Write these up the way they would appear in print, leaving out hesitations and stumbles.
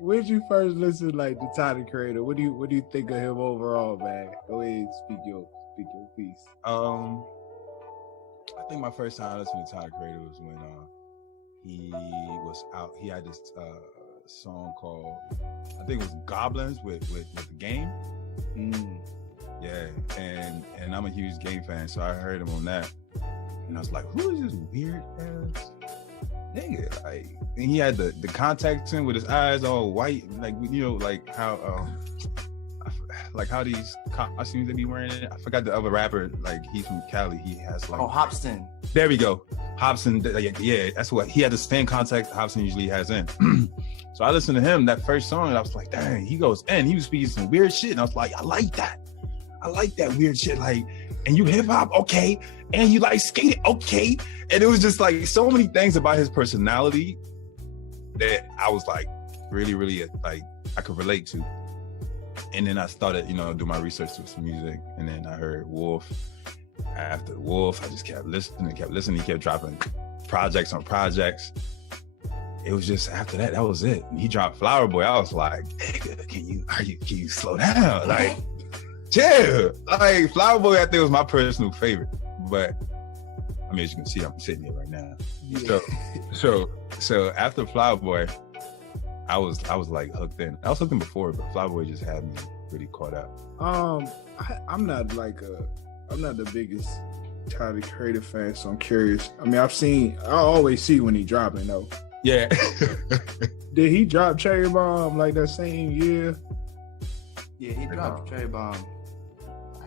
when you first listen like to Tyler Creator, what do you think of him overall, man? Go ahead and speak your piece. I think my first time listening to Tyler Creator was when he was out. He had this song called, I think it was Goblins with the Game. Yeah, and I'm a huge Game fan, so I heard him on that, and I was like, who is this weird ass nigga? Like, and he had the contacts in with his eyes all white, like, you know, like how these costumes they be wearing. I forgot the other rapper, like he's from Cali. He has like Hopsin. There we go, Hopsin. Yeah, that's what he had the same contact Hopsin usually has in. So I listened to him that first song, and I was like, dang, he goes in. He was speaking some weird shit, and I was like, I like that weird shit. Like, and you hip hop, okay, and you like skating, okay, and it was just like so many things about his personality that I was like really, really like I could relate to. And then I started, do my research to some music, and then I heard Wolf. After Wolf, I just kept listening. He kept dropping projects on projects. It was just after that was it. He dropped Flower Boy. I was like, nigga, can you slow down? Like, chill. Like, Flower Boy, I think was my personal favorite. But I mean, as you can see, I'm sitting here right now. Yeah. So after Flower Boy, I was like hooked in. I was hooked in before, but Flower Boy just had me really caught up. I'm not the biggest Tyler Creator fan, so I'm curious. I mean, I always see when he dropping though. Yeah. Did he drop Cherry Bomb like that same year? Yeah, he dropped Cherry Bomb.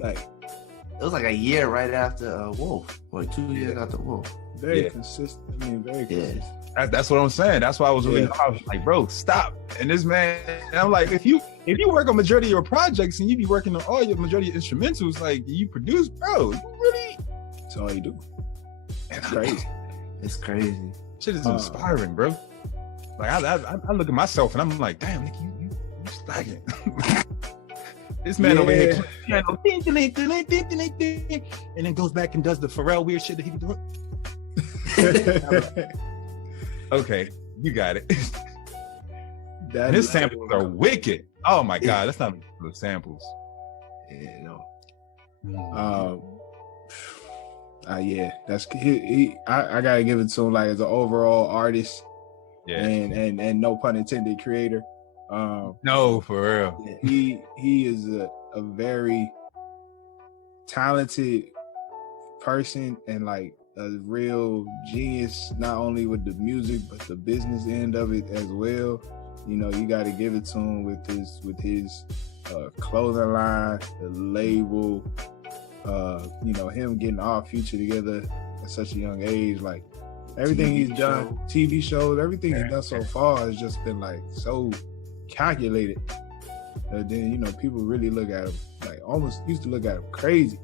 Like, it was like a year right after Wolf, like 2 years after Wolf. Very consistent. I mean, very consistent. That's what I'm saying. That's why I was really I was like, bro, stop. And this man, and I'm like, if you work on majority of your projects and you be working on all your majority of instrumentals, like you produce, bro, you really. That's all you do. It's crazy. It's crazy. Shit is inspiring, bro. Like I look at myself and I'm like, damn, Nick, you slacking. This man over here, and then goes back and does the Pharrell weird shit that he be doing. Okay, you got it. His samples are wicked. Oh my god, that's not the samples. Yeah, no. Yeah, that's he. I gotta give it to him like as an overall artist. Yeah. And no pun intended, creator. No, for real. He is a very talented person and like a real genius, not only with the music but the business end of it as well. You got to give it to him with his clothing line, the label, him getting Our Future together at such a young age. Like everything he's done, TV shows, everything he's done so far has just been like so calculated. Then people really look at him like almost used to look at him crazy.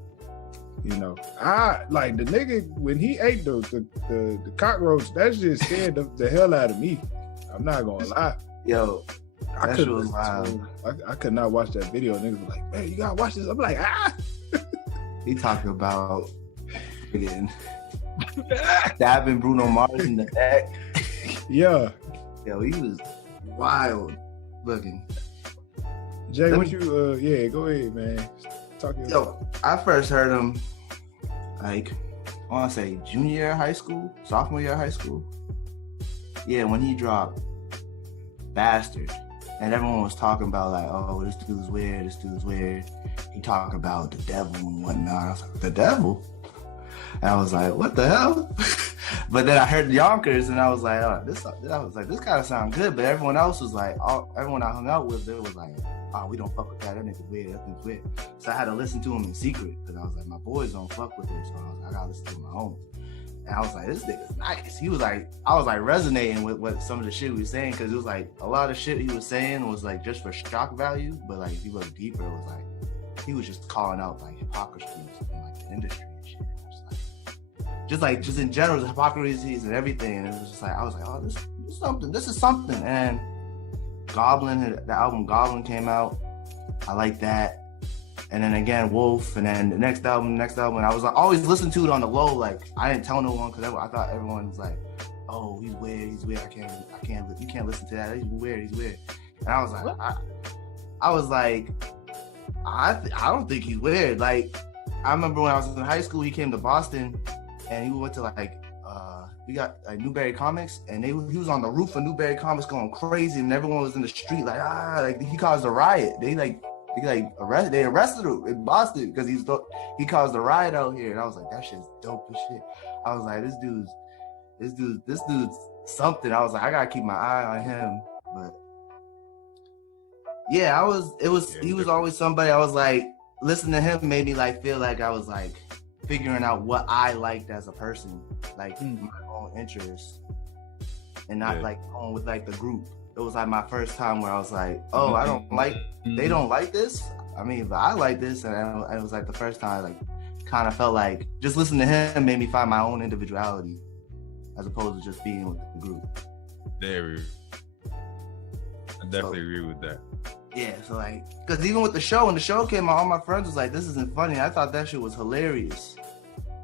I like the nigga when he ate the cockroach. That just scared the hell out of me. I'm not gonna lie. Yo, I could not watch that video. Niggas were like, man, you gotta watch this. I'm like, He talking about again stabbing Bruno Mars in the neck. Yeah. Yo, he was wild looking. Jay, what you? Go ahead, man. Yo, I first heard him like I want to say junior year of high school, sophomore year of high school. Yeah, when he dropped Bastard, and everyone was talking about like, oh, this dude's weird. He talking about the devil and whatnot. I was like, the devil? And I was like, what the hell? But then I heard Yonkers, and I was like, this kind of sound good. But everyone else was like, everyone I hung out with, they was like, oh, we don't fuck with that. That nigga's weird. So I had to listen to him in secret because I was like, my boys don't fuck with it. So I was like, I gotta listen to my own. And I was like, this nigga's nice. He was like, I was like resonating with what some of the shit he was saying because it was like a lot of shit he was saying was like just for shock value. But like if you look deeper, it was like he was just calling out like hypocrisy in like the industry and shit. Just in general, the hypocrisies and everything. And it was just like, I was like, oh, this is something. And Goblin, the album Goblin came out. I like that. And then again, Wolf. And then the next album. I was like, always listening to it on the low. Like, I didn't tell no one because I thought everyone was like, oh, he's weird. I can't, you can't listen to that. He's weird. And I was like, I was like, I don't think he's weird. Like, I remember when I was in high school, he came to Boston, and he went to like we got like Newberry Comics, and he was on the roof of Newberry Comics going crazy, and everyone was in the street like he caused a riot. They arrested him in Boston because he caused a riot out here, and I was like, that shit's dope as shit. I was like, this dude's something. I was like, I gotta keep my eye on him. But yeah, he was always somebody. I was like, listening to him made me like feel like I was like figuring out what I liked as a person, like my own interests, and not like going with like the group. It was like my first time where I was like, oh, I don't like, they don't like this. I mean, but I like this, and it was like the first time I like kind of felt like just listening to him made me find my own individuality as opposed to just being with the group. There, I definitely agree with that. Yeah, so like, because even with the show, when the show came out, all my friends was like, this isn't funny. I thought that shit was hilarious.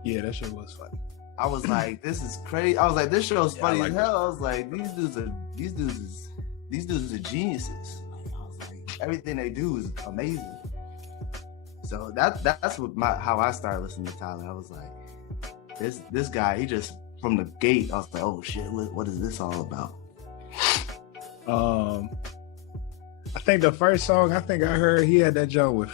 Yeah, that shit was funny. I was like, this is crazy. I was like, this show's funny as hell. I was like, these dudes are geniuses. I was like, everything they do is amazing. So that's what how I started listening to Tyler. I was like, this guy, he just from the gate, I was like, oh shit, what is this all about? I think the first song I heard, he had the joke with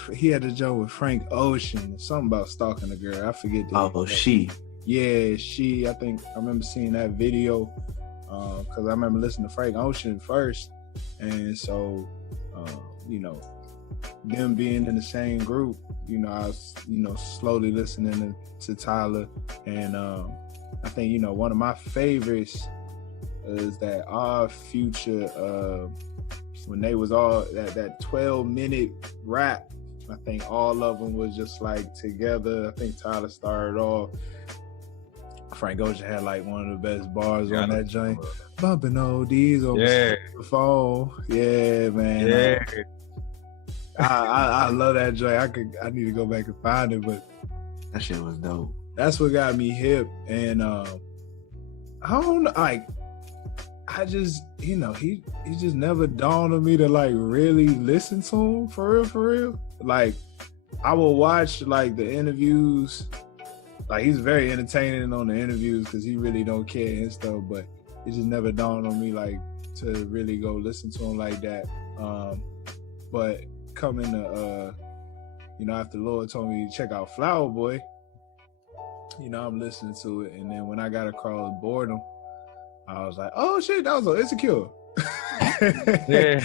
Frank Ocean, something about stalking a girl. I forget the Oh, She. Yeah, She. I think I remember seeing that video because I remember listening to Frank Ocean first, and so you know, them being in the same group, you know, I was, you know, slowly listening to Tyler, and I think, you know, one of my favorites is that Our Future, when they was all that 12-minute rap. I think all of them was just like together. I think Tyler started off. Frank Ocean had like one of the best bars on that joint. Bumping ODs on the phone. Yeah, man. Yeah. I love that joint. I need to go back and find it, but that shit was dope. That's what got me hip. And I don't know, like, I just, you know, he just never dawned on me to like really listen to him for real. Like, I will watch like the interviews. Like, he's very entertaining on the interviews because he really don't care and stuff, but it just never dawned on me like to really go listen to him like that. But coming to you know, after Lord told me to check out Flower Boy, you know, I'm listening to it, and then when I got across Boredom, I was like, oh shit, that was on Insecure. Yeah.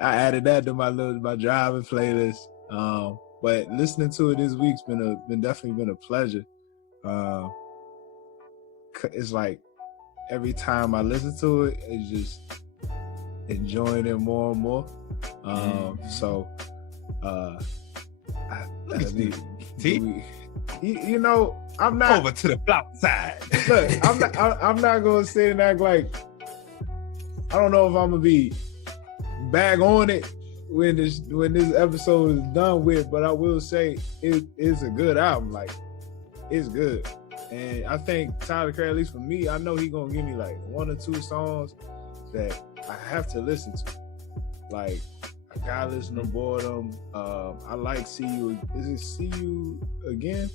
I added that to my driving playlist. But listening to it this week's been definitely a pleasure. It's like every time I listen to it, it's just enjoying it more and more. So you know, I'm not over to the flop side. Look, I'm not gonna sit and act like I don't know if I'm gonna be back on it when this episode is done with, but I will say it's a good album. Like, it's good, and I think Tyler Creator, at least for me, I know he gonna give me like one or two songs that I have to listen to. Like, I gotta listen to Boredom. I like See You. Is it See You Again?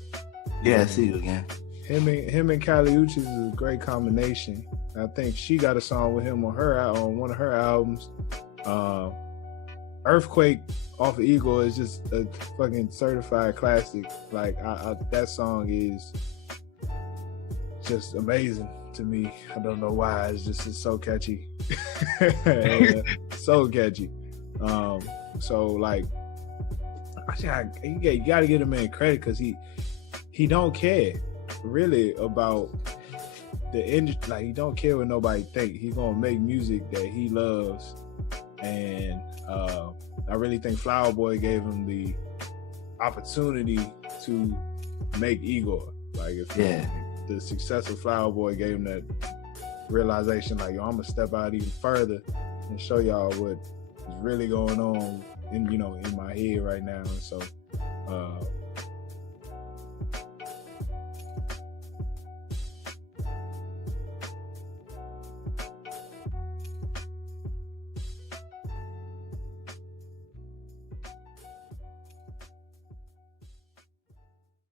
Yeah, See You Again. Him and Kali Uchis is a great combination. I think she got a song with him on one of her albums. Earthquake off of Eagle is just a fucking certified classic. Like, that song is just amazing to me. I don't know why. It's so catchy. So catchy. So like, you gotta get him in credit because he don't care really about the industry. Like, he don't care what nobody think. He gonna make music that he loves, and I really think Flower Boy gave him the opportunity to make Igor. Like, if the success of Flower Boy gave him that realization, like, yo, I'm gonna step out even further and show y'all what is really going on in my head right now. And so